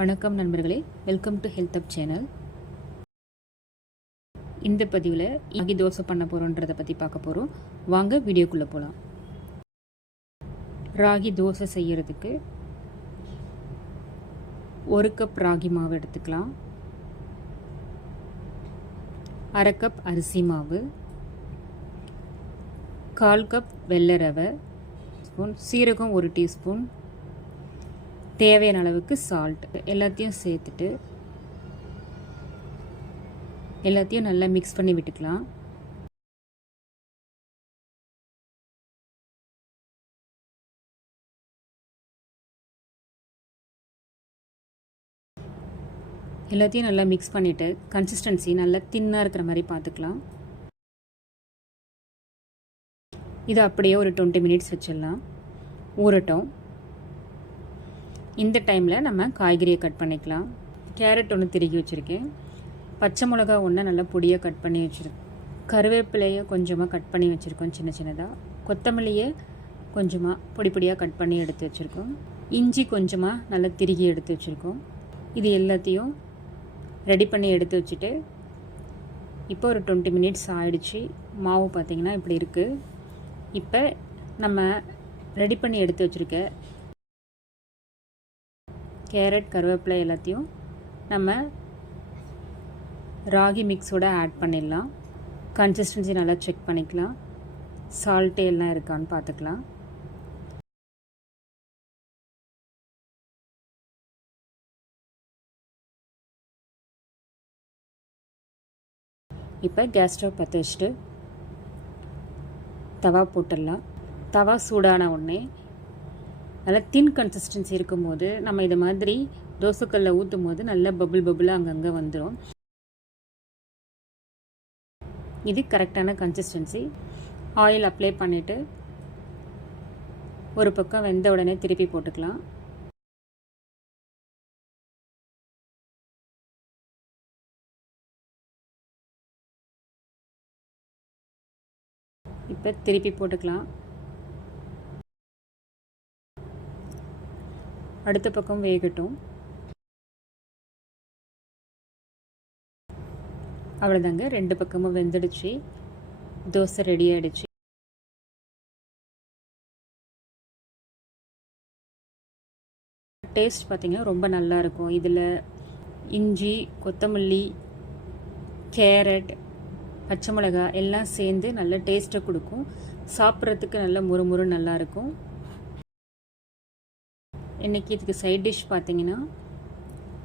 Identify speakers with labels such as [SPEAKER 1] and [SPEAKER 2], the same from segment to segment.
[SPEAKER 1] வணக்கம் நண்பர்களே. Welcome to health up channel இந்த பதிவில் ராகி தோசை பண்ண போகிறோன்றதை பற்றி பார்க்க போகிறோம் வாங்க வீடியோக்குள்ளே போகலாம் ராகி தோசை செய்கிறதுக்கு ஒரு கப் ராகி மாவு எடுத்துக்கலாம். அரை கப் அரிசி மாவு. கால் கப் வெள்ளை ரவை. ஸ்பூன் சீரகம் ஒரு டீஸ்பூன். தேவையான அளவுக்கு சால்ட் எல்லாத்தையும் சேர்த்துட்டு எல்லாத்தையும் நல்லா மிக்ஸ் பண்ணி விட்டுக்கலாம். எல்லாத்தையும் நல்லா மிக்ஸ் பண்ணிவிட்டு கன்சிஸ்டன்சி நல்லா தின்னாக இருக்கிற மாதிரி பார்த்துக்கலாம். இதை அப்படியே ஒரு டுவெண்ட்டி மினிட்ஸ் வச்சிடலாம். ஊறட்டும். இந்த டைமில் நம்ம காய்கறியை கட் பண்ணிக்கலாம். கேரட் ஒன்று திருகி வச்சுருக்கேன். பச்சை மிளகா ஒன்று நல்லா பொடியாக கட் பண்ணி வச்சுருக்கேன். கருவேப்பிலையை கொஞ்சமாக கட் பண்ணி வச்சுருக்கோம் சின்ன சின்னதாக கொத்தமல்லியை கொஞ்சமாக பொடி பொடியாக கட் பண்ணி எடுத்து வச்சுருக்கோம். இஞ்சி கொஞ்சமாக நல்லா திருகி எடுத்து வச்சுருக்கோம். இது எல்லாத்தையும் ரெடி பண்ணி எடுத்து வச்சுட்டு இப்போ ஒரு டுவெண்ட்டி மினிட்ஸ் ஆயிடுச்சு. மாவு பார்த்திங்கன்னா இப்படி இருக்குது இப்போ நம்ம ரெடி பண்ணி எடுத்து வச்சுருக்க கேரட் கருவேப்பிலை எல்லாத்தையும் நம்ம ராகி மிக்ஸோட ஆட் பண்ணிடலாம். கன்சிஸ்டன்சி நல்லா செக் பண்ணிக்கலாம். சால்ட்டு எல்லாம் இருக்கான்னு பார்த்துக்கலாம். இப்போ கேஸ் ஸ்டவ் பற்ற வச்சுட்டு தவா போட்டுடலாம். தவா சூடான உடனே நல்லா தின் கன்சிஸ்டன்சி இருக்கும்போது நம்ம இதை மாதிரி தோசைக்கல்ல ஊற்றும் போது நல்ல பபுள் பபுளாக அங்கங்கே வந்துடும் இது கரெக்டான கன்சிஸ்டன்சி ஆயில் அப்ளை பண்ணிவிட்டு ஒரு பக்கம் வெந்த உடனே திருப்பி போட்டுக்கலாம். இப்போ திருப்பி போட்டுக்கலாம். அடுத்த பக்கம் வேகட்டும். அவ்வளோதாங்க ரெண்டு பக்கமும் வெந்துடுச்சு. தோசை ரெடி ஆகிடுச்சு டேஸ்ட் பார்த்திங்கன்னா ரொம்ப நல்லாயிருக்கும் இதில் இஞ்சி கொத்தமல்லி கேரட் பச்சை மிளகாய் எல்லாம் சேர்ந்து நல்ல டேஸ்ட்டை கொடுக்கும். சாப்பிட்றதுக்கு நல்ல முறுமுறு நல்லாயிருக்கும் இன்றைக்கி இதுக்கு சைட் டிஷ் பார்த்தீங்கன்னா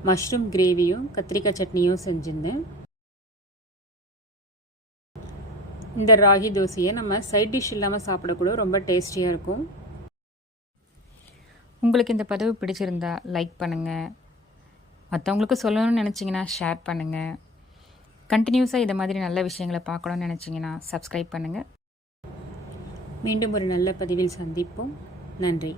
[SPEAKER 1] மஷ்ரூம் கிரேவியும் கத்திரிக்காய் சட்னியும் செஞ்சுருந்தேன். இந்த ராகி தோசையை நம்ம சைட் டிஷ் இல்லாமல் சாப்பிடக்கூட ரொம்ப டேஸ்டியாக இருக்கும்.
[SPEAKER 2] உங்களுக்கு இந்த பதிவு பிடிச்சிருந்தா லைக் பண்ணுங்கள் மற்றவங்களுக்கு சொல்லணும்னு நினச்சிங்கன்னா ஷேர் பண்ணுங்கள் கண்டினியூஸாக இதை மாதிரி நல்ல விஷயங்களை பார்க்கணும்னு நினச்சிங்கன்னா சப்ஸ்கிரைப் பண்ணுங்கள்
[SPEAKER 1] மீண்டும் ஒரு நல்ல பதிவில் சந்திப்போம். நன்றி.